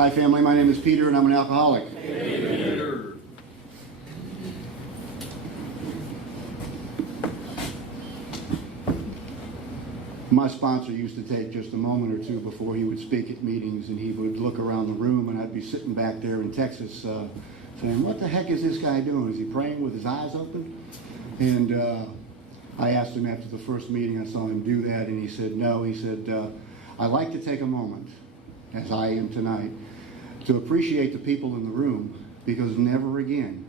Hi family, my name is Peter and I'm an alcoholic. Peter. My sponsor used to take just a moment or two before he would speak at meetings, and he would look around the room, and I'd be sitting back there in Texas saying, what the heck is this guy doing? Is he praying with his eyes open? And I asked him after the first meeting, I saw him do that, and he said no. He said, I like to take a moment, as I am tonight, to appreciate the people in the room, because never again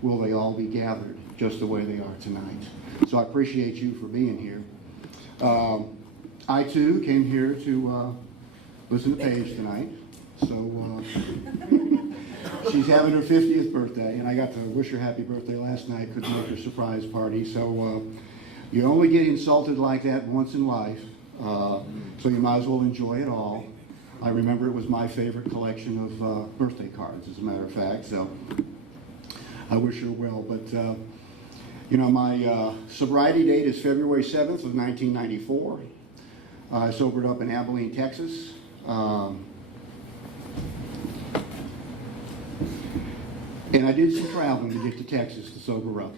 will they all be gathered just the way they are tonight. So I appreciate you for being here. I too came here to listen to Paige tonight. So she's having her 50th birthday, and I got to wish her happy birthday last night. Couldn't make her surprise party. So you only get insulted like that once in life, so you might as well enjoy it all. I remember it was my favorite collection of birthday cards, as a matter of fact. So I wish her well. But you know, my sobriety date is February 7th of 1994. I sobered up in Abilene, Texas. And I did some traveling to get to Texas to sober up.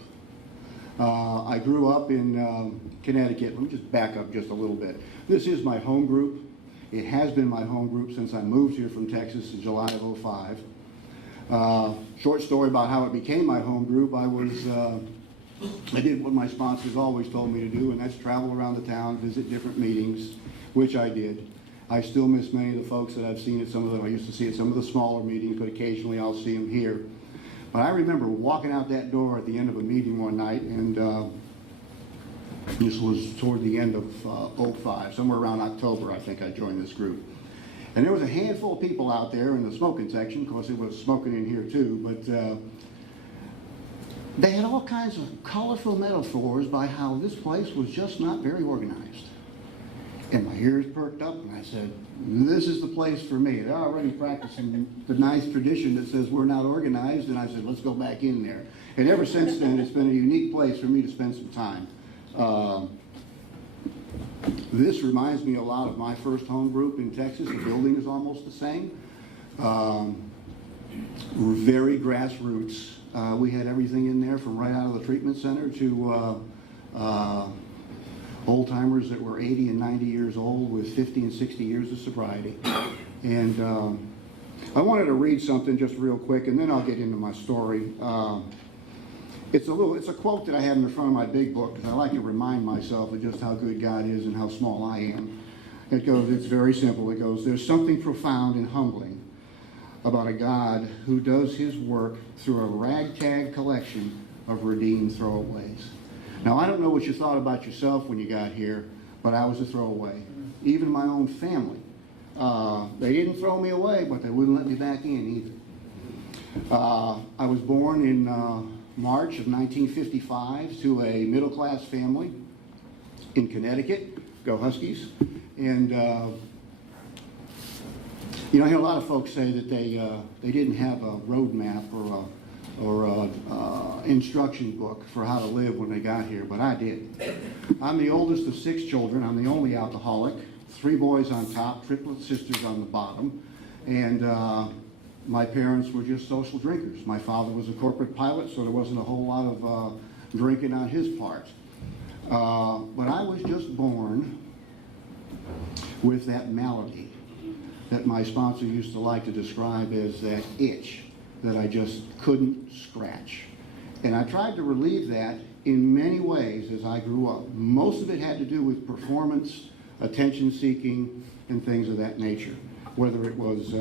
I grew up in Connecticut. Let me just back up just a little bit. This is my home group. It has been my home group since I moved here from Texas in July of '05. Short story about how it became my home group. I did what my sponsors always told me to do, and that's travel around the town, visit different meetings, which I did. I still miss many of the folks that I've seen at some of them. I used to see at some of the smaller meetings, but occasionally I'll see them here. But I remember walking out that door at the end of a meeting one night, and this was toward the end of '05, somewhere around October, I think I joined this group. And there was a handful of people out there in the smoking section. Of course, it was smoking in here too, but they had all kinds of colorful metaphors by how this place was just not very organized. And my ears perked up, and I said, this is the place for me. They're already practicing the nice tradition that says we're not organized, and I said, let's go back in there. And ever since then, it's been a unique place for me to spend some time. This reminds me a lot of my first home group in Texas. The building is almost the same. Very grassroots. We had everything in there from right out of the treatment center to old-timers that were 80 and 90 years old with 50 and 60 years of sobriety. And I wanted to read something just real quick, and then I'll get into my story. It's a quote that I have in the front of my big book, because I like to remind myself of just how good God is and how small I am. It goes, it's very simple. It goes, there's something profound and humbling about a God who does his work through a ragtag collection of redeemed throwaways. Now, I don't know what you thought about yourself when you got here, but I was a throwaway. Even my own family. They didn't throw me away, but they wouldn't let me back in either. I was born in March of 1955 to a middle-class family in Connecticut. Go Huskies. And you know, I hear a lot of folks say that they didn't have a roadmap or a instruction book for how to live when they got here, but I did. I'm the oldest of 6 children. I'm the only alcoholic. 3 boys on top, triplet sisters on the bottom, and my parents were just social drinkers. My father was a corporate pilot, so there wasn't a whole lot of drinking on his part. But I was just born with that malady that my sponsor used to like to describe as that itch that I just couldn't scratch. And I tried to relieve that in many ways as I grew up. Most of it had to do with performance, attention seeking, and things of that nature. Whether it was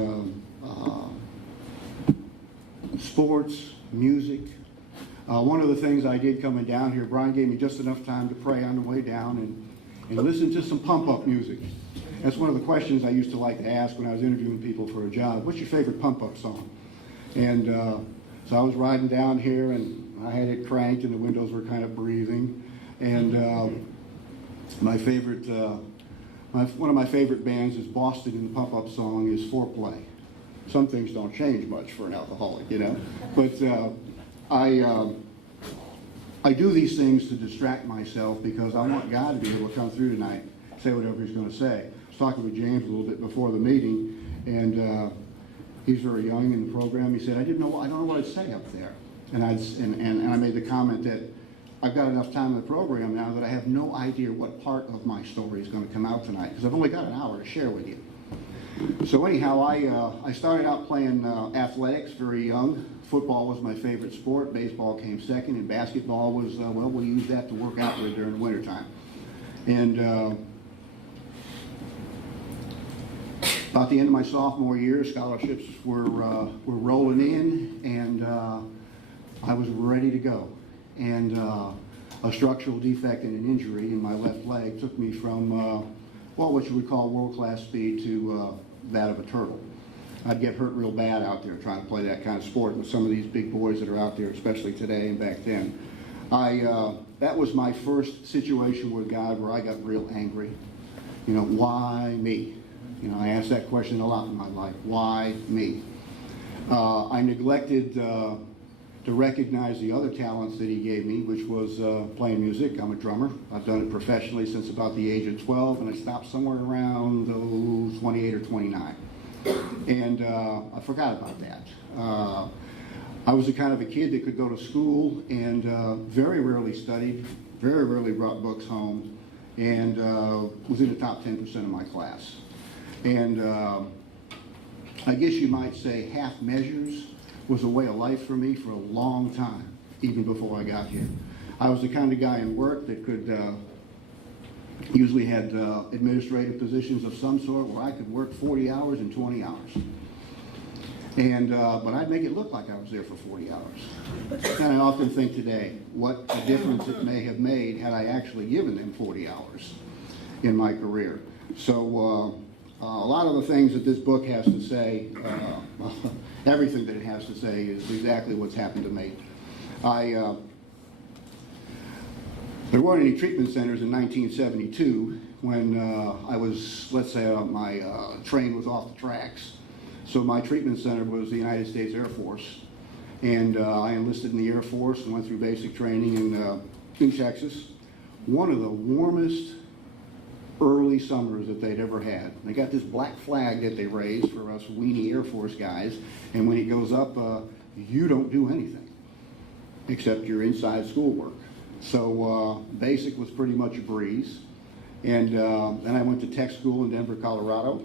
sports, music. One of the things I did coming down here, Brian gave me just enough time to pray on the way down and listen to some pump-up music. That's one of the questions I used to like to ask when I was interviewing people for a job. What's your favorite pump-up song? And so I was riding down here, and I had it cranked, and the windows were kind of breathing. And my favorite, one of my favorite bands is Boston, and the pump-up song is Foreplay. Some things don't change much for an alcoholic, you know. But I do these things to distract myself because I want God to be able to come through tonight, say whatever he's going to say. I was talking with James a little bit before the meeting, and He's very young in the program. He said, I don't know what I'd say up there. And I made the comment that I've got enough time in the program now that I have no idea what part of my story is going to come out tonight, because I've only got an hour to share with you. So anyhow, I started out playing athletics very young. Football was my favorite sport. Baseball came second, and basketball was, well, we used that to work out with during the wintertime. And about the end of my sophomore year, scholarships were rolling in, and I was ready to go. And a structural defect and an injury in my left leg took me from, well, what you would call world-class speed to that of a turtle. I'd get hurt real bad out there trying to play that kind of sport with some of these big boys that are out there, especially today and back then. That was my first situation with God where I got real angry. You know, why me? You know, I asked that question a lot in my life. Why me? I neglected to recognize the other talents that he gave me, which was playing music. I'm a drummer. I've done it professionally since about the age of 12, and I stopped somewhere around 28 or 29. And I forgot about that. I was the kind of a kid that could go to school and very rarely studied, very rarely brought books home, and was in the top 10% of my class. And I guess you might say half measures was a way of life for me for a long time, even before I got here. I was the kind of guy in work that could usually had administrative positions of some sort where I could work 40 hours in 20 hours. And but I'd make it look like I was there for 40 hours. And I often think today what a difference it may have made had I actually given them 40 hours in my career. So a lot of the things that this book has to say, everything that it has to say is exactly what's happened to me. There weren't any treatment centers in 1972 when I was, let's say, my train was off the tracks. So my treatment center was the United States Air Force. And I enlisted in the Air Force and went through basic training in Texas. One of the warmest early summers that they'd ever had. They got this black flag that they raised for us weenie Air Force guys, and when it goes up, you don't do anything except your inside schoolwork. So basic was pretty much a breeze. And then I went to tech school in Denver, Colorado.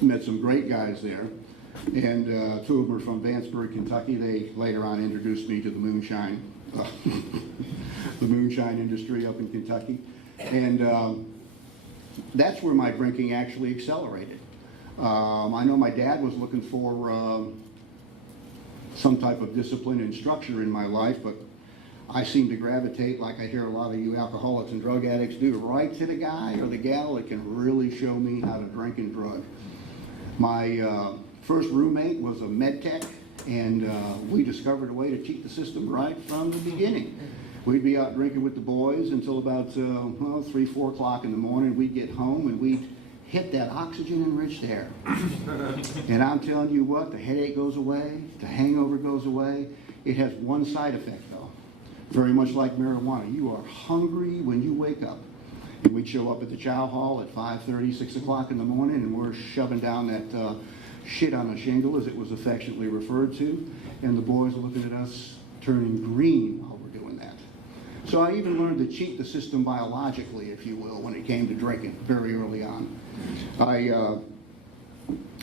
Met some great guys there, and two of them were from Vanceburg, Kentucky. They later on introduced me to the moonshine, the moonshine industry up in Kentucky. And that's where my drinking actually accelerated. I know my dad was looking for some type of discipline and structure in my life, but I seem to gravitate, like I hear a lot of you alcoholics and drug addicts do, right to the guy or the gal that can really show me how to drink and drug. My first roommate was a med tech, and we discovered a way to cheat the system right from the beginning. We'd be out drinking with the boys until about 3, 4 o'clock in the morning. We'd get home and we'd hit that oxygen-enriched air. And I'm telling you what, the headache goes away, the hangover goes away. It has one side effect though, very much like marijuana. You are hungry when you wake up. And we'd show up at the chow hall at 5:30, 6 o'clock in the morning, and we're shoving down that shit on a shingle, as it was affectionately referred to. And the boys are looking at us turning green while we're doing that. So I even learned to cheat the system biologically, if you will, when it came to drinking very early on. I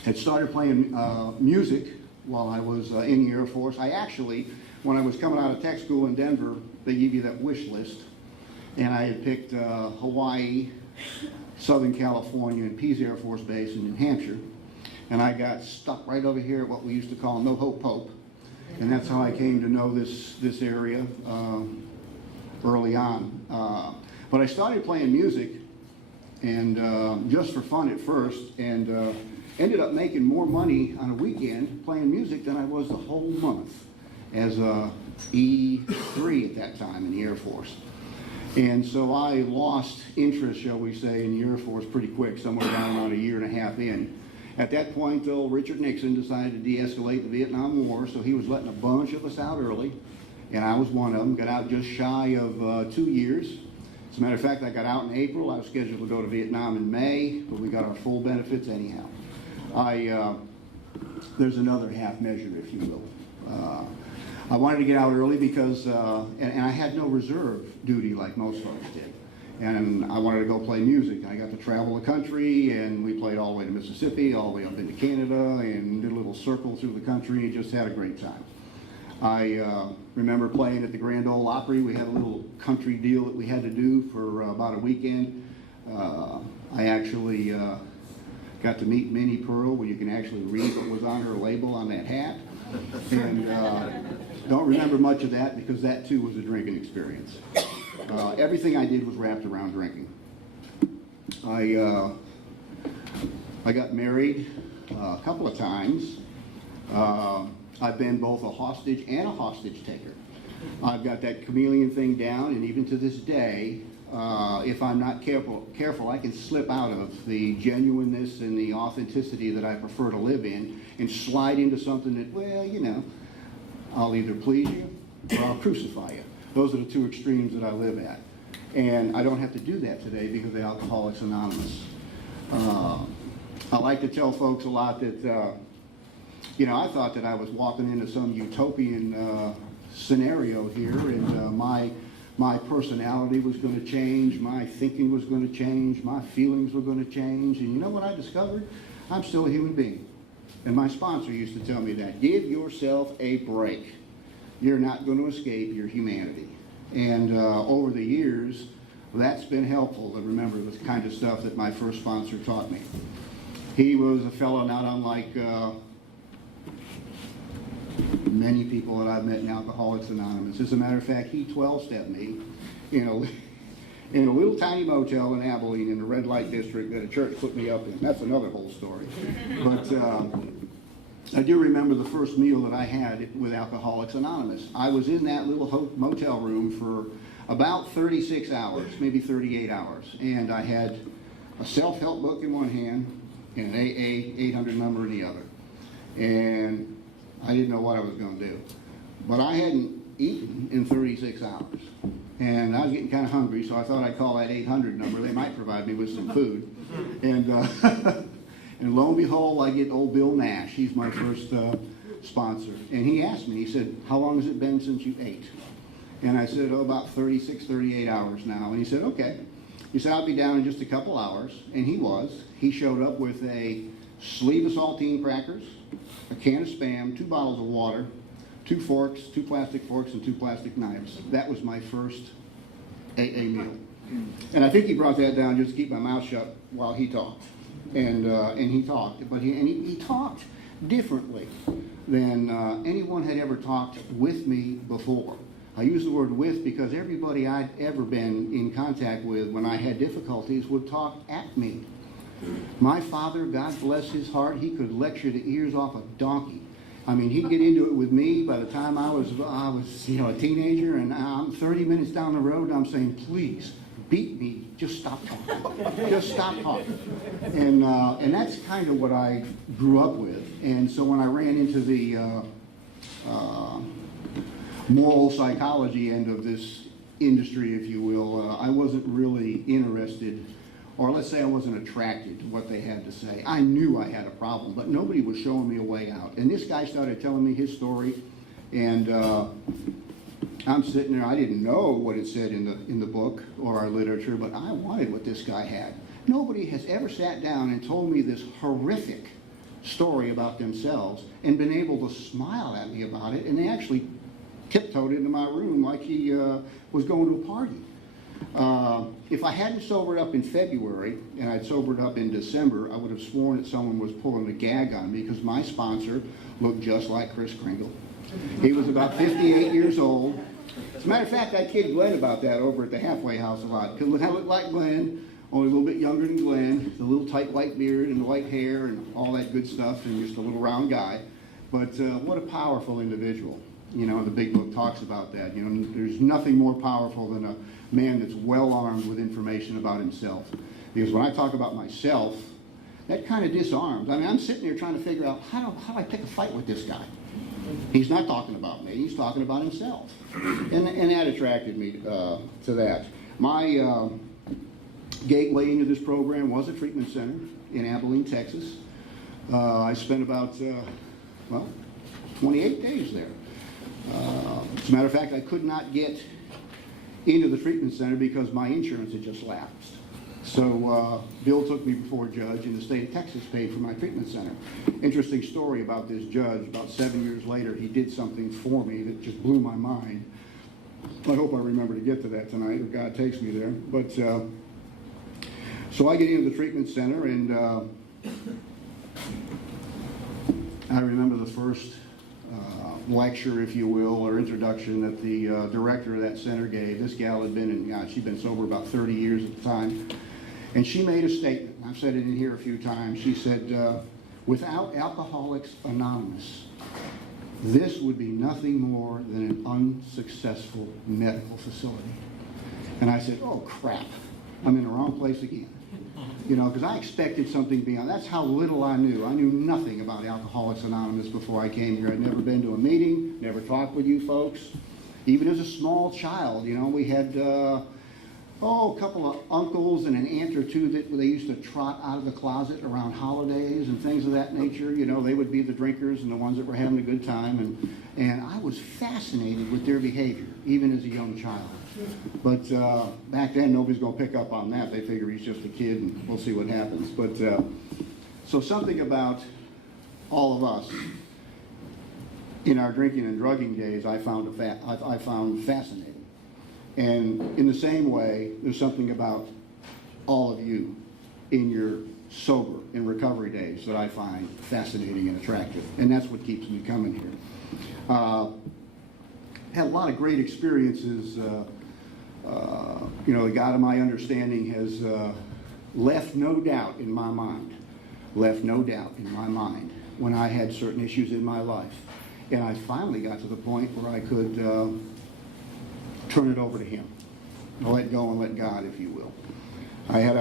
had started playing music while I was in the Air Force. I actually, when I was coming out of tech school in Denver, they give you that wish list. And I had picked Hawaii, Southern California, and Pease Air Force Base in New Hampshire. And I got stuck right over here at what we used to call No Hope Pope. And that's how I came to know this area early on. But I started playing music, and just for fun at first, and ended up making more money on a weekend playing music than I was the whole month as a E3 at that time in the Air Force. And so I lost interest, shall we say, in the Air Force pretty quick, somewhere around about 1.5 years in. At that point, though, Richard Nixon decided to de-escalate the Vietnam War, so he was letting a bunch of us out early, and I was one of them. Got out just shy of 2 years. As a matter of fact, I got out in April. I was scheduled to go to Vietnam in May, but we got our full benefits anyhow. I there's another half measure, if you will. I wanted to get out early because, and I had no reserve duty like most folks did. And I wanted to go play music. I got to travel the country, and we played all the way to Mississippi, all the way up into Canada, and did a little circle through the country, and just had a great time. I remember playing at the Grand Ole Opry. We had a little country deal that we had to do for about a weekend. I actually got to meet Minnie Pearl, where you can actually read what was on her label on that hat. And don't remember much of that because that too was a drinking experience. Everything I did was wrapped around drinking. I got married a couple of times. I've been both a hostage and a hostage taker. I've got that chameleon thing down, and even to this day, if I'm not careful, I can slip out of the genuineness and the authenticity that I prefer to live in and slide into something that, well, you know, I'll either please you or I'll crucify you. Those are the two extremes that I live at. And I don't have to do that today because of Alcoholics Anonymous. I like to tell folks a lot that, you know, I thought that I was walking into some utopian scenario here, and my personality was going to change, my thinking was going to change, my feelings were going to change. And you know what I discovered? I'm still a human being. And my sponsor used to tell me that. Give yourself a break. You're not going to escape your humanity. And over the years, that's been helpful to remember the kind of stuff that my first sponsor taught me. He was a fellow not unlike many people that I've met in Alcoholics Anonymous. As a matter of fact, he 12-stepped me in a little tiny motel in Abilene in the red light district that a church put me up in. That's another whole story. But I do remember the first meal that I had with Alcoholics Anonymous. I was in that little motel room for about 36 hours, maybe 38 hours. And I had a self-help book in one hand and an AA 800 number in the other. And I didn't know what I was going to do. But I hadn't eaten in 36 hours. And I was getting kind of hungry, so I thought I'd call that 800 number. They might provide me with some food. And lo and behold, I get old Bill Nash. He's my first sponsor. And he asked me, he said, how long has it been since you ate? And I said, oh, about 36, 38 hours now. And he said, okay. He said, I'll be down in just a couple hours. And he was. He showed up with a sleeve of saltine crackers, a can of Spam, 2 bottles of water, 2 forks, 2 plastic forks, and 2 plastic knives. That was my first AA meal. And I think he brought that down just to keep my mouth shut while he talked. And he talked, but he talked differently than anyone had ever talked with me before. I use the word with because everybody I'd ever been in contact with when I had difficulties would talk at me. My father, God bless his heart, he could lecture the ears off a donkey. I mean, he'd get into it with me by the time I was a teenager, and I'm 30 minutes down the road, and I'm saying, please, beat me, just stop talking. Just stop talking. And that's kind of what I grew up with. And so when I ran into the moral psychology end of this industry, if you will, I wasn't really interested, or let's say I wasn't attracted to what they had to say. I knew I had a problem, but nobody was showing me a way out. And this guy started telling me his story, and I'm sitting there, I didn't know what it said in the book or our literature, but I wanted what this guy had. Nobody has ever sat down and told me this horrific story about themselves and been able to smile at me about it, and they actually tiptoed into my room like he was going to a party. If I hadn't sobered up in February and I'd sobered up in December, I would have sworn that someone was pulling a gag on me because my sponsor looked just like Kris Kringle. He was about 58 years old. As a matter of fact, I kid Glenn about that over at the halfway house a lot. Because I look like Glenn, only a little bit younger than Glenn, the little tight white beard and the white hair and all that good stuff, and just a little round guy. But what a powerful individual. You know, the big book talks about that. You know, there's nothing more powerful than a man that's well armed with information about himself. Because when I talk about myself, that kind of disarms. I mean, I'm sitting there trying to figure out how do I pick a fight with this guy. He's not talking about me. He's talking about himself. And that attracted me to that. My gateway into this program was a treatment center in Abilene, Texas. I spent about, well, 28 days there. As a matter of fact, I could not get into the treatment center because my insurance had just lapsed. So Bill took me before a judge, and the state of Texas paid for my treatment center. Interesting story about this judge. About 7 years later, he did something for me that just blew my mind. I hope I remember to get to that tonight, if God takes me there. But so I get into the treatment center, and I remember the first lecture, if you will, or introduction that the director of that center gave. This gal had been in, she'd been sober about 30 years at the time. And she made a statement. I've said it in here a few times. She said, without Alcoholics Anonymous, this would be nothing more than an unsuccessful medical facility. And I said, oh crap, I'm in the wrong place again. You know, because I expected something beyond. That's how little I knew. I knew nothing about Alcoholics Anonymous before I came here. I'd never been to a meeting, never talked with you folks. Even as a small child, you know, we had, a couple of uncles and an aunt or two that they used to trot out of the closet around holidays and things of that nature. You know, they would be the drinkers and the ones that were having a good time. And I was fascinated with their behavior, even as a young child. But back then, nobody's going to pick up on that. They figure he's just a kid and we'll see what happens. But so something about all of us in our drinking and drugging days I found fascinating. And in the same way, there's something about all of you in your sober and recovery days that I find fascinating and attractive. And that's what keeps me coming here. Had a lot of great experiences. You know, the God of my understanding has left no doubt in my mind, when I had certain issues in my life. And I finally got to the point where I could turn it over to Him. Let go and let God, if you will. I had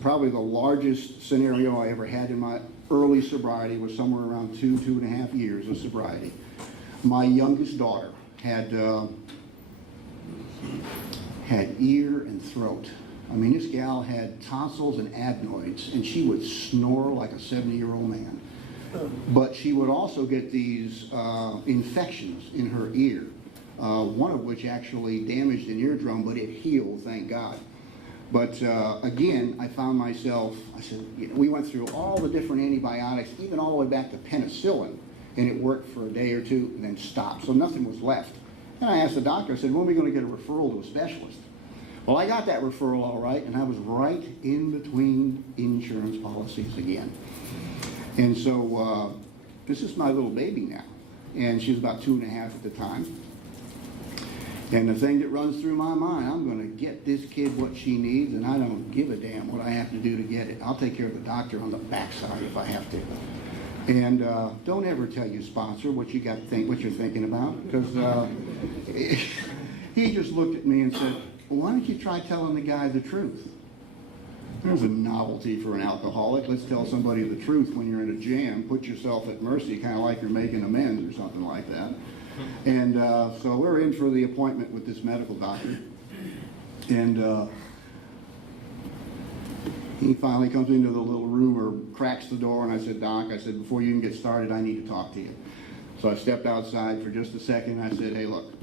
probably the largest scenario I ever had in my early sobriety was somewhere around 2.5 years of sobriety. My youngest daughter had ear and throat. I mean, this gal had tonsils and adenoids, and she would snore like a 70-year-old man. But she would also get these infections in her ear, one of which actually damaged an eardrum, but it healed, thank God. But again, I found myself, I said, we went through all the different antibiotics, even all the way back to penicillin, and it worked for a day or two and then stopped, so nothing was left. And I asked the doctor, I said, when are we going to get a referral to a specialist? Well, I got that referral all right, and I was right in between insurance policies again. And so this is my little baby now, and she's about 2.5 at the time. And the thing that runs through my mind, I'm going to get this kid what she needs, and I don't give a damn what I have to do to get it. I'll take care of the doctor on the backside if I have to. And don't ever tell your sponsor what you got to think, what you're thinking about, because he just looked at me and said, well, why don't you try telling the guy the truth? There's a novelty for an alcoholic. Let's tell somebody the truth when you're in a jam. Put yourself at mercy, kind of like you're making amends or something like that. And so we're in for the appointment with this medical doctor. And he finally comes into the little room or cracks the door, and I said, Doc, I said, before you even get started, I need to talk to you. So I stepped outside for just a second, and I said, hey, look,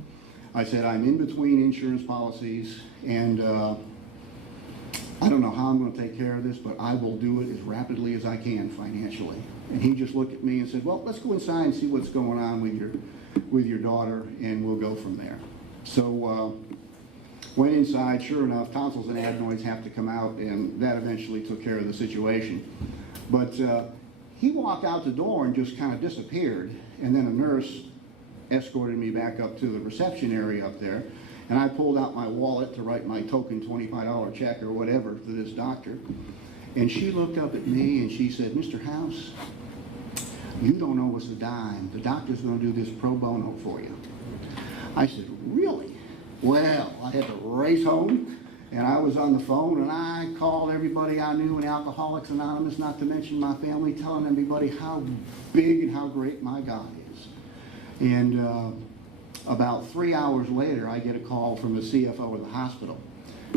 I said, I'm in between insurance policies, and I don't know how I'm going to take care of this, but I will do it as rapidly as I can financially. And he just looked at me and said, well, let's go inside and see what's going on with your daughter, and we'll go from there. So went inside. Sure enough, tonsils and adenoids have to come out, and that eventually took care of the situation. But he walked out the door and just kind of disappeared, and then a nurse escorted me back up to the reception area up there, and I pulled out my wallet to write my token $25 check or whatever to this doctor. And she looked up at me and she said, Mr. House, you don't owe us a dime. The doctor's going to do this pro bono for you. I said, really? Well, I had to race home, and I was on the phone, and I called everybody I knew in Alcoholics Anonymous, not to mention my family, telling everybody how big and how great my God is. And about 3 hours later, I get a call from the CFO of the hospital.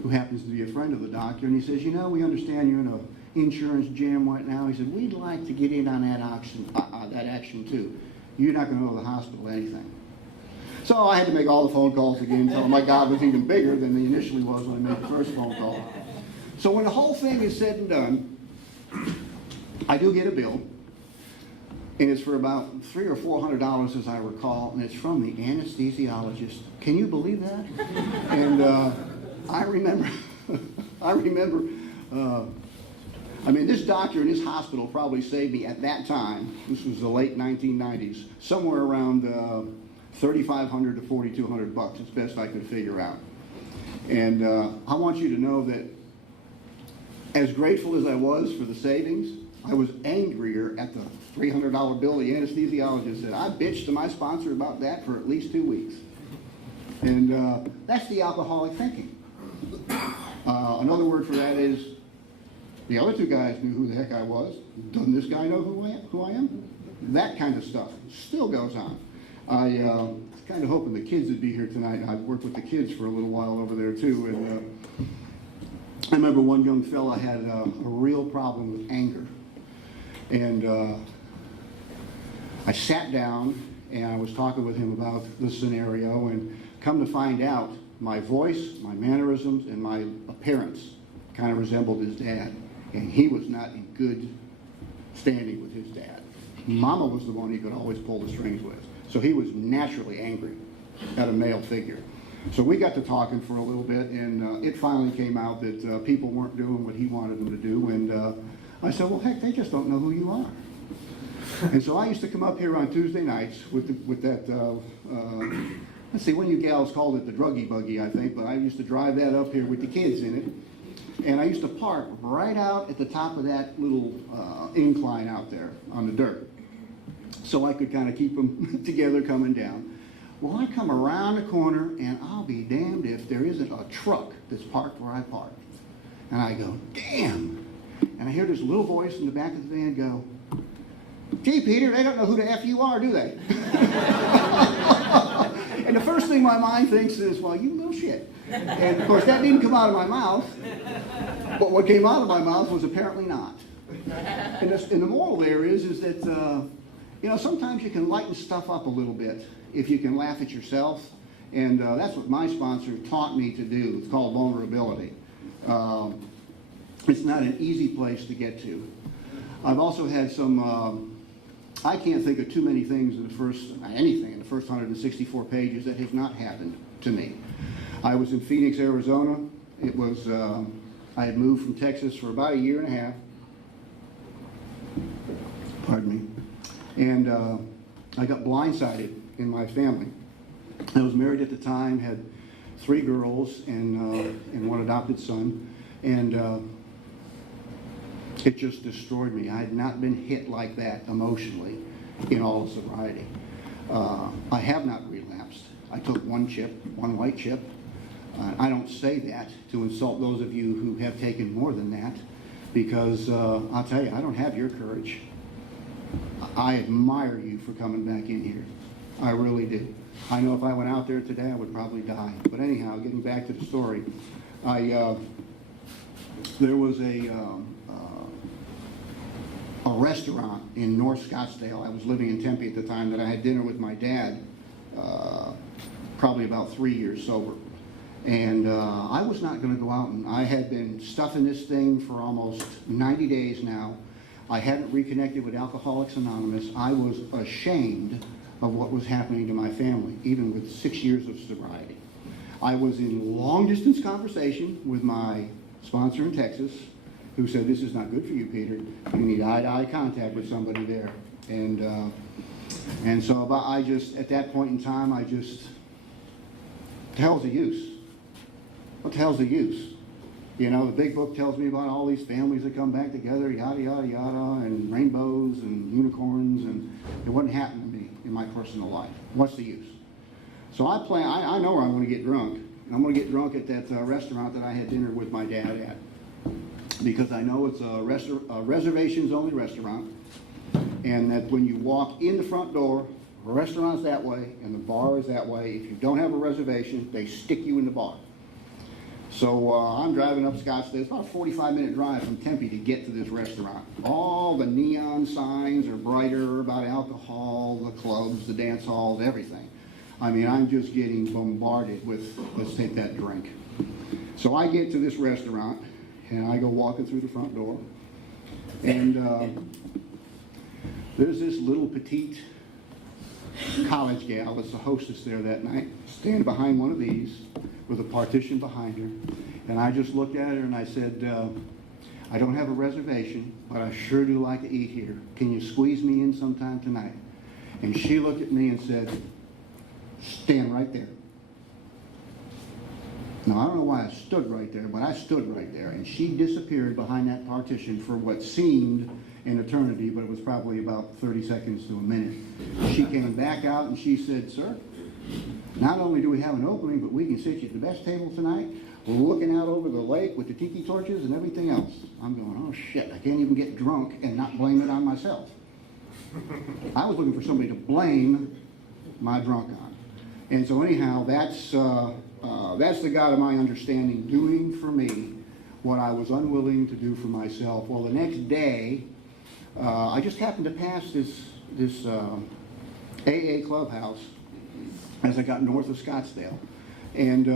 who happens to be a friend of the doctor, and he says, you know, we understand you're in an insurance jam right now. He said, we'd like to get in on that action too. You're not going to owe the hospital anything. So I had to make all the phone calls again, tell them my God was even bigger than he initially was when I made the first phone call. So when the whole thing is said and done, I do get a bill, and it's for about $300 or $400 as I recall, and it's from the anesthesiologist. Can you believe that? And I remember, I mean, this doctor in this hospital probably saved me at that time, this was the late 1990s, somewhere around $3,500 to $4,200, as best I could figure out. And I want you to know that as grateful as I was for the savings, I was angrier at the $300 bill the anesthesiologist said. I bitched to my sponsor about that for at least 2 weeks. And that's the alcoholic thinking. Another word for that is the other two guys knew who the heck I was. Doesn't this guy know who I am? That kind of stuff still goes on. I was kind of hoping the kids would be here tonight. I've worked with the kids for a little while over there too. And I remember one young fella had a real problem with anger. And I sat down and I was talking with him about the scenario, and come to find out, my voice, my mannerisms, and my appearance kind of resembled his dad. And he was not in good standing with his dad. Mama was the one he could always pull the strings with. So he was naturally angry at a male figure. So we got to talking for a little bit, and it finally came out that people weren't doing what he wanted them to do. And I said, well, heck, they just don't know who you are. And so I used to come up here on Tuesday nights with that, let's see, one of you gals called it the druggy buggy, I think, but I used to drive that up here with the kids in it. And I used to park right out at the top of that little incline out there on the dirt, so I could kind of keep them together coming down. Well, I come around the corner, and I'll be damned if there isn't a truck that's parked where I parked. And I go, damn. And I hear this little voice in the back of the van go, gee, Peter, they don't know who the F you are, do they? And the first thing my mind thinks is, well, you little shit. And of course, that didn't come out of my mouth. But what came out of my mouth was apparently not. And the moral there is that, you know, sometimes you can lighten stuff up a little bit if you can laugh at yourself. And that's what my sponsor taught me to do. It's called vulnerability. It's not an easy place to get to. I've also had some, I can't think of too many things in the first, anything in the first 164 pages that have not happened to me. I was in Phoenix, Arizona. It was, I had moved from Texas for about 1.5 years. Pardon me. And I got blindsided in my family. I was married at the time, had 3 girls and 1 adopted son. And it just destroyed me. I had not been hit like that emotionally in all of sobriety. I have not relapsed. I took 1 chip, 1 white chip. I don't say that to insult those of you who have taken more than that, because I'll tell you, I don't have your courage. I admire you for coming back in here. I really do. I know if I went out there today, I would probably die. But anyhow, getting back to the story, there was a restaurant in North Scottsdale. I was living in Tempe at the time, that I had dinner with my dad, probably about 3 years sober. And I was not going to go out, and I had been stuffing this thing for almost 90 days now. I hadn't reconnected with Alcoholics Anonymous. I was ashamed of what was happening to my family, even with 6 years of sobriety. I was in long-distance conversation with my sponsor in Texas, who said, this is not good for you, Peter. You need eye-to-eye contact with somebody there. And so I just, at that point in time, what the hell's the use? What the hell's the use? You know, the big book tells me about all these families that come back together, yada, yada, yada, and rainbows and unicorns, and it wouldn't happen to me in my personal life. What's the use? So I know where I'm going to get drunk. And I'm going to get drunk at that restaurant that I had dinner with my dad at, because I know it's a reservations-only restaurant, and that when you walk in the front door, the restaurant's that way and the bar is that way. If you don't have a reservation, they stick you in the bar. So I'm driving up Scottsdale. It's about a 45-minute drive from Tempe to get to this restaurant. All the neon signs are brighter about alcohol, the clubs, the dance halls, everything. I mean, I'm just getting bombarded with, let's take that drink. So I get to this restaurant, and I go walking through the front door, and there's this little petite college gal that's the hostess there that night, standing behind one of these with a partition behind her. And I just looked at her and I said, I don't have a reservation, but I sure do like to eat here. Can you squeeze me in sometime tonight? And she looked at me and said, stand right there. Now, I don't know why I stood right there, but I stood right there. And she disappeared behind that partition for what seemed an eternity, but it was probably about 30 seconds to a minute. She came back out and she said, sir, not only do we have an opening, but we can sit you at the best table tonight. We're looking out over the lake with the tiki torches and everything else. I'm going, oh shit, I can't even get drunk and not blame it on myself. I was looking for somebody to blame my drunk on. And so anyhow, that's the God of my understanding doing for me what I was unwilling to do for myself. Well, the next day, I just happened to pass this AA clubhouse as I got north of Scottsdale, and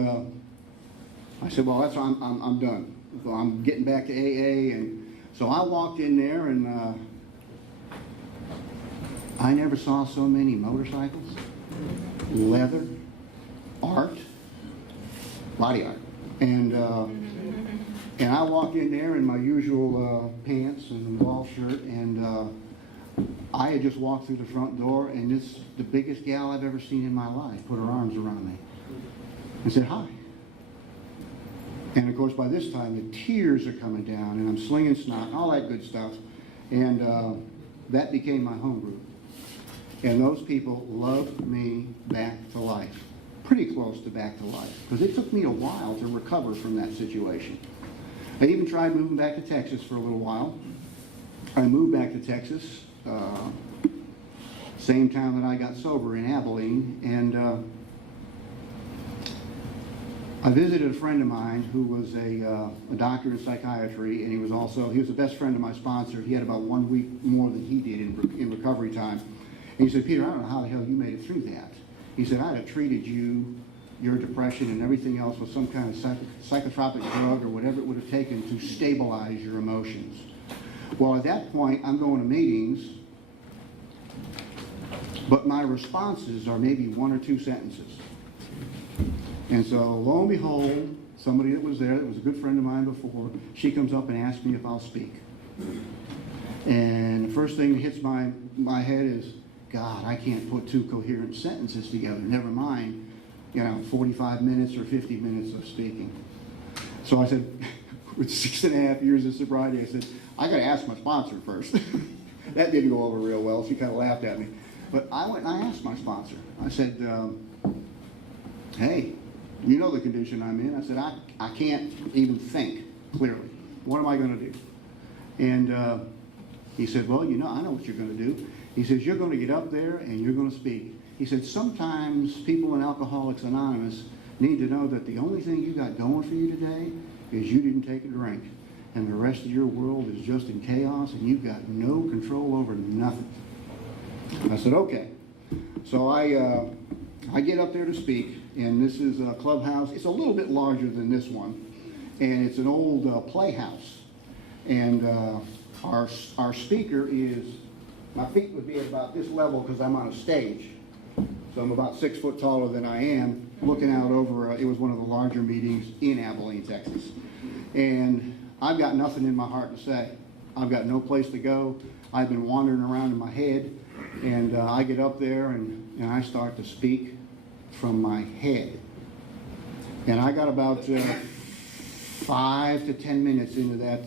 I said, "Well, I'm done. So I'm getting back to AA." And so I walked in there, and I never saw so many motorcycles, leather, art, body art, and I walked in there in my usual pants and golf shirt, and I had just walked through the front door, and the biggest gal I've ever seen in my life put her arms around me and said, hi. And of course, by this time, the tears are coming down, and I'm slinging snot, all that good stuff. And that became my home group. And those people loved me back to life, pretty close to back to life, because it took me a while to recover from that situation. I even tried moving back to Texas for a little while. I moved back to Texas, same town that I got sober in, Abilene, and I visited a friend of mine who was a doctor in psychiatry, and he was the best friend of my sponsor. He had about 1 week more than he did in recovery time. And he said, Peter, I don't know how the hell you made it through that. He said, I'd have treated your depression and everything else with some kind of psychotropic drug or whatever it would have taken to stabilize your emotions. Well, at that point, I'm going to meetings, but my responses are maybe 1 or 2 sentences. And so, lo and behold, somebody that was there, that was a good friend of mine before, she comes up and asks me if I'll speak. And the first thing that hits my head is, God, I can't put 2 coherent sentences together, never mind, 45 minutes or 50 minutes of speaking. So I said, with 6.5 years of sobriety, I said, I got to ask my sponsor first. That didn't go over real well. She kind of laughed at me. But I went and I asked my sponsor. I said, hey, you know the condition I'm in. I said, I can't even think clearly. What am I going to do? And he said, well, I know what you're going to do. He says, you're going to get up there and you're going to speak. He said, sometimes people in Alcoholics Anonymous need to know that the only thing you got going for you today is you didn't take a drink. And the rest of your world is just in chaos and you've got no control over nothing. I said, okay. So I get up there to speak, and this is a clubhouse. It's a little bit larger than this one, and it's an old playhouse. And our speaker is, my feet would be at about this level because I'm on a stage. So I'm about 6 foot taller than I am, looking out over, it was one of the larger meetings in Abilene, Texas. And I've got nothing in my heart to say. I've got no place to go. I've been wandering around in my head, and I get up there and I start to speak from my head. And I got about 5 to 10 minutes into that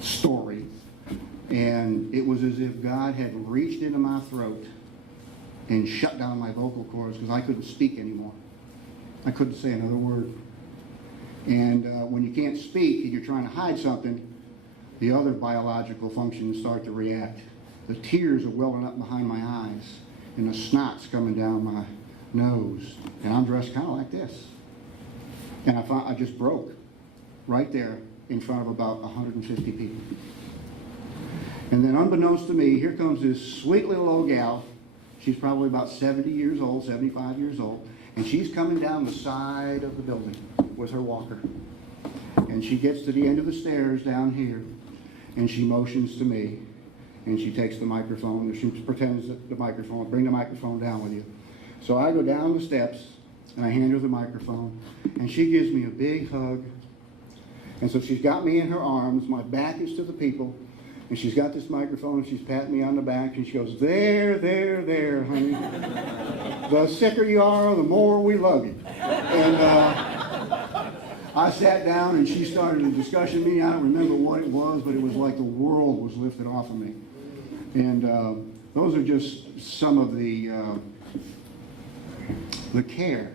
story, and it was as if God had reached into my throat and shut down my vocal cords because I couldn't speak anymore. I couldn't say another word. And when you can't speak and you're trying to hide something, the other biological functions start to react. The tears are welling up behind my eyes, and the snot's coming down nose. And I'm dressed kind of like this. And I just broke right there in front of about 150 people. And then unbeknownst to me, here comes this sweet little old gal. She's probably about 70 years old, 75 years old. And she's coming down the side of the building with her walker. And she gets to the end of the stairs down here, and she motions to me, and she takes the microphone, and she pretends that the microphone, bring the microphone down with you. So I go down the steps, and I hand her the microphone, and she gives me a big hug. And so she's got me in her arms, my back is to the people, and she's got this microphone, and she's patting me on the back, and she goes, there, honey. The sicker you are, the more we love you. And I sat down, and she started a discussion meeting. I don't remember what it was, but it was like the world was lifted off of me. And those are just some of the care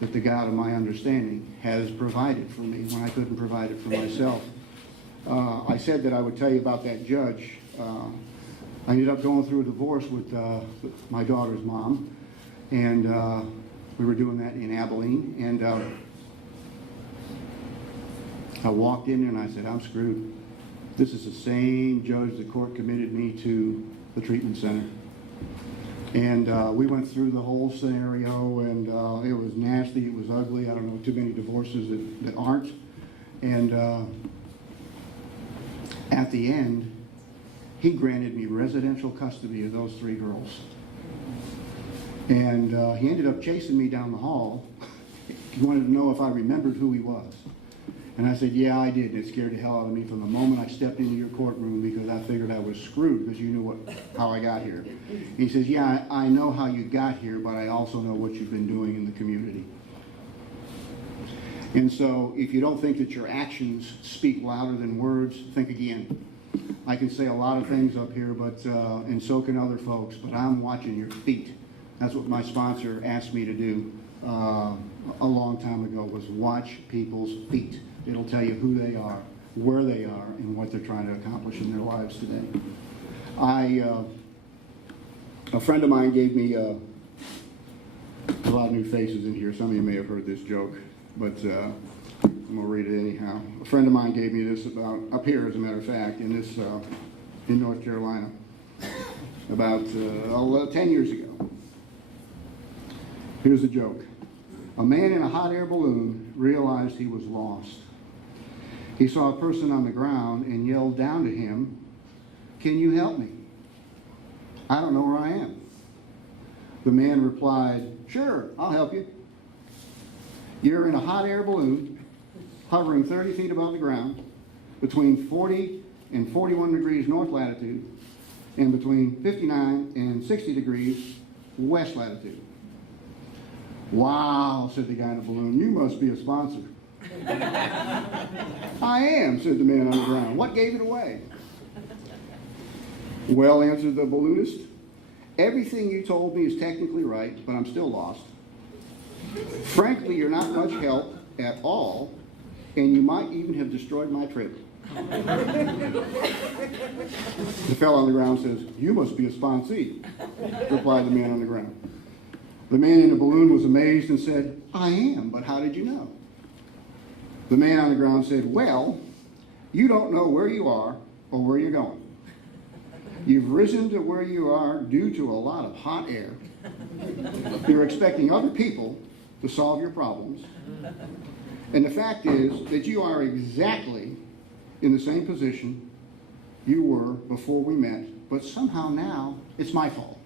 that the God of my understanding has provided for me when I couldn't provide it for myself. I said that I would tell you about that judge. I ended up going through a divorce with my daughter's mom, and we were doing that in Abilene. And I walked in there and I said, I'm screwed. This is the same judge the court committed me to the treatment center. And we went through the whole scenario, and it was nasty, it was ugly. I don't know too many divorces that aren't. And at the end, he granted me residential custody of those 3 girls. And he ended up chasing me down the hall. He wanted to know if I remembered who he was. And I said, yeah, I did. And it scared the hell out of me from the moment I stepped into your courtroom, because I figured I was screwed because you knew how I got here. And he says, yeah, I know how you got here, but I also know what you've been doing in the community. And so if you don't think that your actions speak louder than words, think again. I can say a lot of things up here, but and so can other folks, but I'm watching your feet. That's what my sponsor asked me to do a long time ago, was watch people's feet. It'll tell you who they are, where they are, and what they're trying to accomplish in their lives today. A friend of mine gave me a lot of new faces in here. Some of you may have heard this joke, but I'm going to read it anyhow. A friend of mine gave me this about, up here as a matter of fact, in North Carolina, about 10 years ago. Here's the joke. A man in a hot air balloon realized he was lost. He saw a person on the ground and yelled down to him, "Can you help me? I don't know where I am." The man replied, "Sure, I'll help you. You're in a hot air balloon, hovering 30 feet above the ground, between 40 and 41 degrees north latitude, and between 59 and 60 degrees west latitude." "Wow," said the guy in the balloon, "you must be a sponsor." "I am," said the man on the ground. "What gave it away?" "Well," answered the balloonist, "everything you told me is technically right, but I'm still lost. Frankly, you're not much help at all, and you might even have destroyed my trip." The fellow on the ground says, "You must be a sponsee," replied the man on the ground. The man in the balloon was amazed and said, "I am, but how did you know?" The man on the ground said, "Well, you don't know where you are or where you're going. You've risen to where you are due to a lot of hot air. You're expecting other people to solve your problems. And the fact is that you are exactly in the same position you were before we met, but somehow now it's my fault."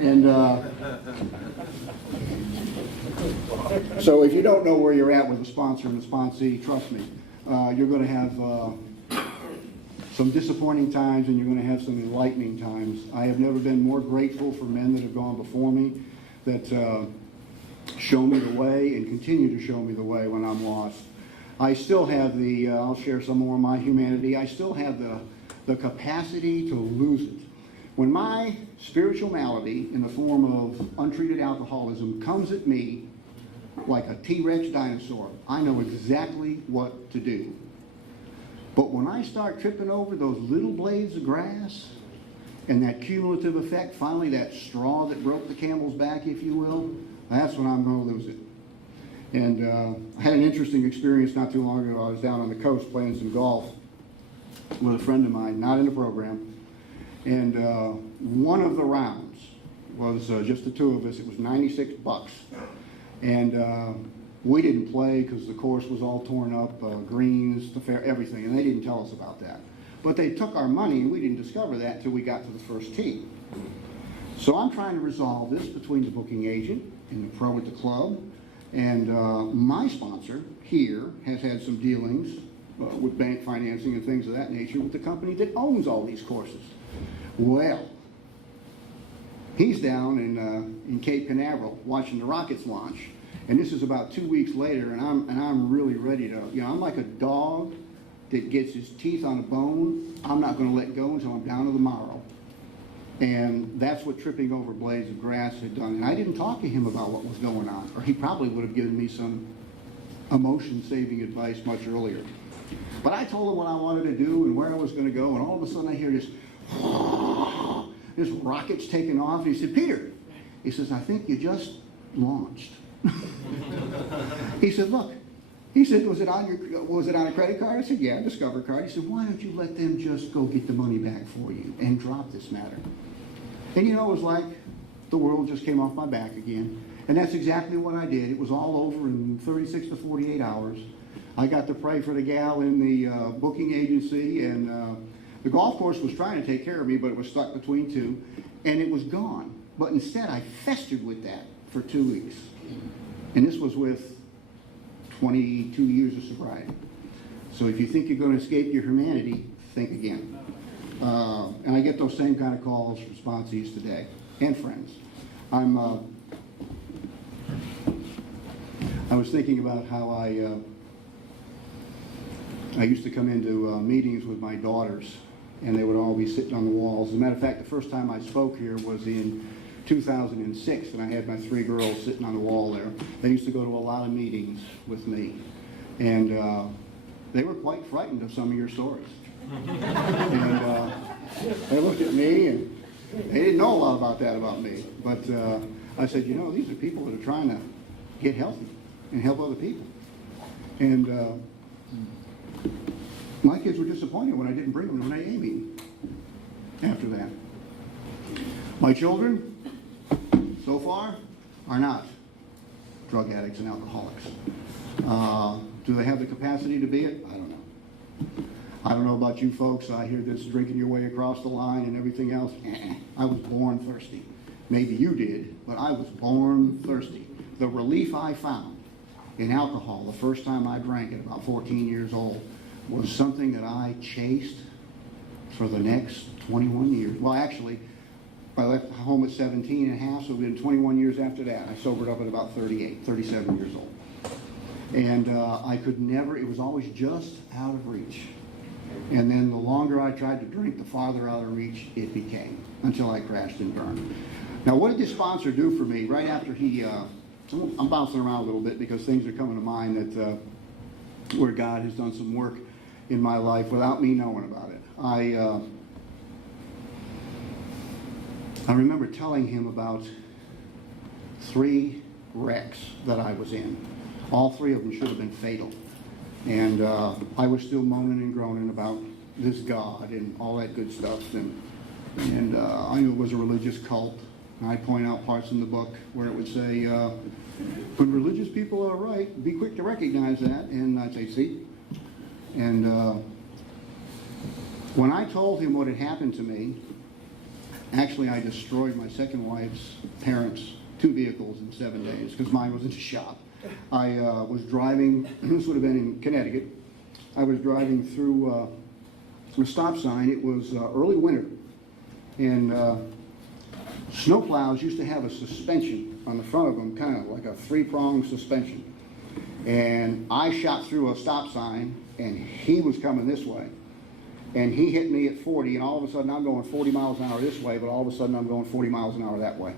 And so if you don't know where you're at with a sponsor and a sponsee, trust me, you're going to have some disappointing times, and you're going to have some enlightening times. I have never been more grateful for men that have gone before me, that show me the way and continue to show me the way when I'm lost. I still have I'll share some more of my humanity, I still have the capacity to lose it. When my spiritual malady in the form of untreated alcoholism comes at me like a T-Rex dinosaur, I know exactly what to do. But when I start tripping over those little blades of grass And that cumulative effect, finally that straw that broke the camel's back, if you will, that's when I'm going to lose it. And I had an interesting experience not too long ago. I was down on the coast playing some golf with a friend of mine, not in the program. And one of the rounds was just the two of us. It was $96. And we didn't play because the course was all torn up, greens, the fair, everything. And they didn't tell us about that. But they took our money, and we didn't discover that until we got to the first tee. So I'm trying to resolve this between the booking agent and the pro at the club. And my sponsor here has had some dealings with bank financing and things of that nature with the company that owns all these courses. Well, he's down in Cape Canaveral watching the Rockets launch. And this is about 2 weeks later, and I'm really ready to, I'm like a dog that gets his teeth on a bone. I'm not going to let go until I'm down to the marrow. And that's what tripping over blades of grass had done. And I didn't talk to him about what was going on, or he probably would have given me some emotion-saving advice much earlier. But I told him what I wanted to do and where I was going to go, and all of a sudden I hear this rocket's taking off. And he said, "Peter," he says, "I think you just launched." He said, "Look," he said, was it on a credit card?" I said, "Yeah, a Discover card." He said, "Why don't you let them just go get the money back for you and drop this matter?" And it was like the world just came off my back again. And that's exactly what I did. It was all over in 36 to 48 hours. I got to pray for the gal in the booking agency, and the golf course was trying to take care of me, but it was stuck between two, and it was gone. But instead, I festered with that for 2 weeks. And this was with 22 years of sobriety. So if you think you're going to escape your humanity, think again. And I get those same kind of calls from sponsees today, and friends. I was thinking about how I used to come into meetings with my daughters, and they would all be sitting on the walls. As a matter of fact, the first time I spoke here was in 2006, and I had my 3 girls sitting on the wall there. They used to go to a lot of meetings with me, and they were quite frightened of some of your stories. And they looked at me, and they didn't know a lot about that about me. But I said, these are people that are trying to get healthy and help other people. And my kids were disappointed when I didn't bring them to an AA meeting after that. My children, so far, are not drug addicts and alcoholics. Do they have the capacity to be it? I don't know. I don't know about you folks. I hear this drinking your way across the line and everything else. I was born thirsty. Maybe you did, but I was born thirsty. The relief I found in alcohol the first time I drank at about 14 years old was something that I chased for the next 21 years. Well, actually, I left home at 17 and a half, so within 21 years after that, I sobered up at about 37 years old. And I could never, it was always just out of reach. And then the longer I tried to drink, the farther out of reach it became, until I crashed and burned. Now, what did this sponsor do for me right after he, I'm bouncing around a little bit because things are coming to mind that where God has done some work in my life without me knowing about it. I remember telling him about 3 wrecks that I was in. All 3 of them should have been fatal. And I was still moaning and groaning about this God and all that good stuff. And I knew it was a religious cult. And I'd point out parts in the book where it would say, when religious people are right, be quick to recognize that. And I'd say, see? And when I told him what had happened to me, actually I destroyed my second wife's parents' 2 vehicles in 7 days because mine was in the shop. I was driving, this would have been in Connecticut. I was driving through a stop sign. It was early winter, and snowplows used to have a suspension on the front of them, kind of like a 3-pronged suspension. And I shot through a stop sign, and he was coming this way. And he hit me at 40, and all of a sudden I'm going 40 miles an hour this way, but all of a sudden I'm going 40 miles an hour that way.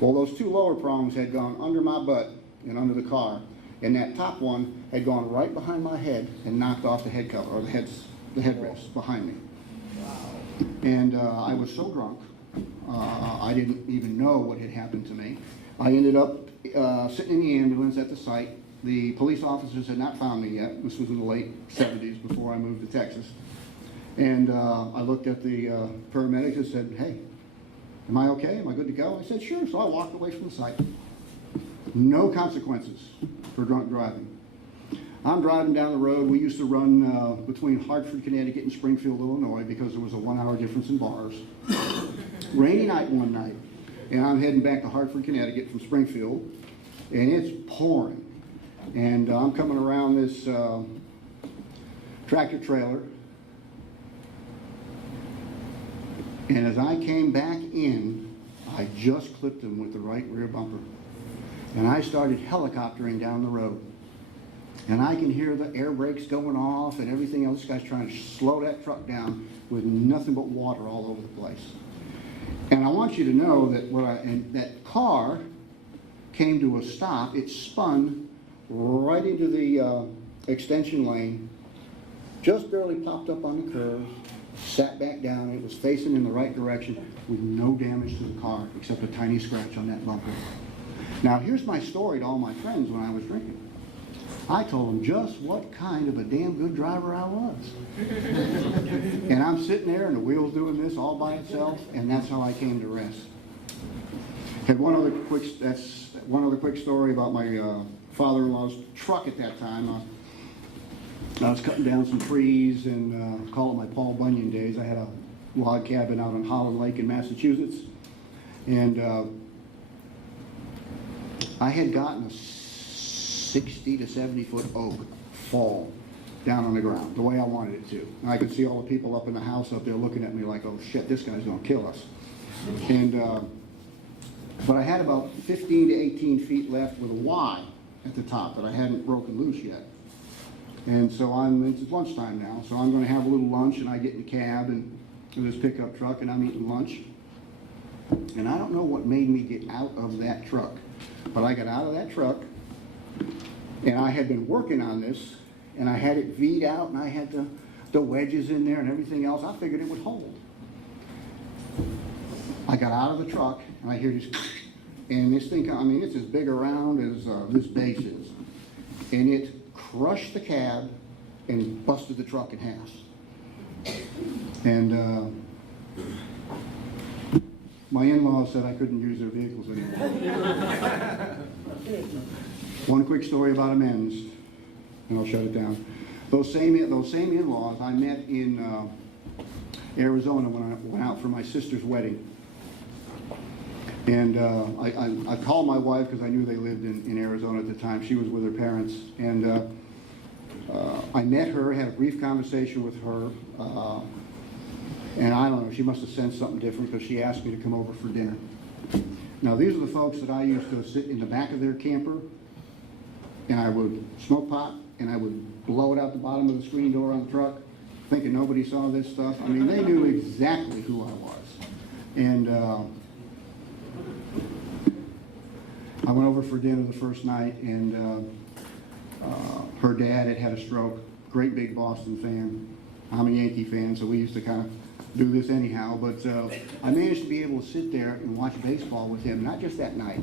Well, those 2 lower prongs had gone under my butt and under the car, and that top one had gone right behind my head and knocked off the head cover, or the headrest behind me. Wow. And I was so drunk, I didn't even know what had happened to me. I ended up sitting in the ambulance at the site. The police officers had not found me yet. This was in the late 70s before I moved to Texas. And I looked at the paramedics and said, "Hey, am I okay? Am I good to go?" I said, "Sure." So I walked away from the site. No consequences for drunk driving. I'm driving down the road. We used to run between Hartford, Connecticut and Springfield, Illinois, because there was a 1-hour difference in bars. Rainy night one night, and I'm heading back to Hartford, Connecticut from Springfield, and it's pouring. And I'm coming around this tractor trailer, and as I came back in, I just clipped him with the right rear bumper. And I started helicoptering down the road. And I can hear the air brakes going off and everything else. This guy's trying to slow that truck down with nothing but water all over the place. And I want you to know that that car came to a stop. It spun right into the extension lane, just barely popped up on the curve, sat back down. It was facing in the right direction with no damage to the car except a tiny scratch on that bumper. Now, here's my story to all my friends when I was drinking. I told them just what kind of a damn good driver I was. And I'm sitting there and the wheel's doing this all by itself, and that's how I came to rest. Had one other quick story about my father-in-law's truck at that time. I was cutting down some trees and call it my Paul Bunyan days. I had a log cabin out on Holland Lake in Massachusetts, and I had gotten a 60 to 70 foot oak fall down on the ground the way I wanted it to. And I could see all the people up in the house up there looking at me like, "Oh shit, this guy's gonna kill us." And but I had about 15 to 18 feet left with a Y at the top that I hadn't broken loose yet. And so it's lunchtime now, so I'm gonna have a little lunch, and I get in the cab and this pickup truck, and I'm eating lunch. And I don't know what made me get out of that truck, but I got out of that truck, and I had been working on this, and I had it V'd out, and I had the wedges in there and everything else. I figured it would hold. I got out of the truck, and I hear this, and this thing, I mean, it's as big around as this base is. And it crushed the cab and busted the truck in half. And my in-laws said I couldn't use their vehicles anymore. One quick story about amends, and I'll shut it down. Those same in-laws I met in Arizona when I went out for my sister's wedding. And I called my wife because I knew they lived in Arizona at the time. She was with her parents. And I met her, had a brief conversation with her. And I don't know, she must have sensed something different because she asked me to come over for dinner. Now, these are the folks that I used to sit in the back of their camper, and I would smoke pot, and I would blow it out the bottom of the screen door on the truck, thinking nobody saw this stuff. I mean, they knew exactly who I was. And I went over for dinner the first night, and her dad had had a stroke, great big Boston fan. I'm a Yankee fan, so we used to kind of do this anyhow, but I managed to be able to sit there and watch baseball with him, not just that night,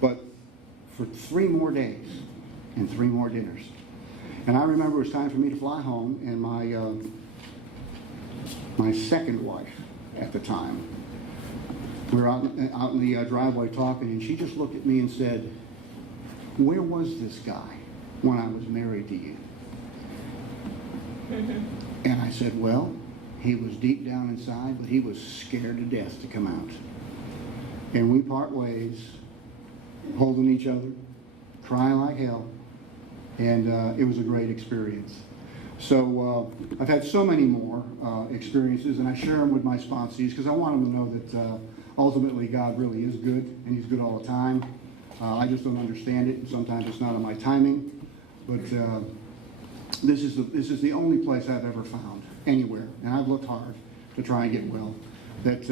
but for 3 more days and 3 more dinners. And I remember it was time for me to fly home, and my second wife at the time, we were out in the driveway talking, and she just looked at me and said, "Where was this guy when I was married to you?" And I said, "Well, he was deep down inside, but he was scared to death to come out." And we part ways, holding each other, crying like hell, and it was a great experience. So I've had so many more experiences, and I share them with my sponsees because I want them to know that ultimately God really is good, and He's good all the time. I just don't understand it, and sometimes it's not on my timing, but this is the only place I've ever found anywhere, and I've looked hard to try and get well, that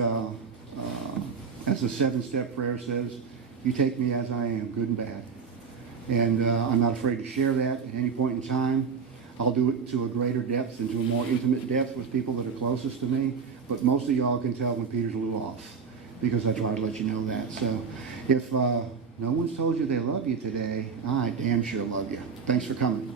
as the 7-step prayer says, "You take me as I am, good and bad." And I'm not afraid to share that at any point in time. I'll do it to a greater depth and to a more intimate depth with people that are closest to me. but most of y'all can tell when Peter's a little off, because I try to let you know that. So if no one's told you they love you today, I damn sure love you. Thanks for coming.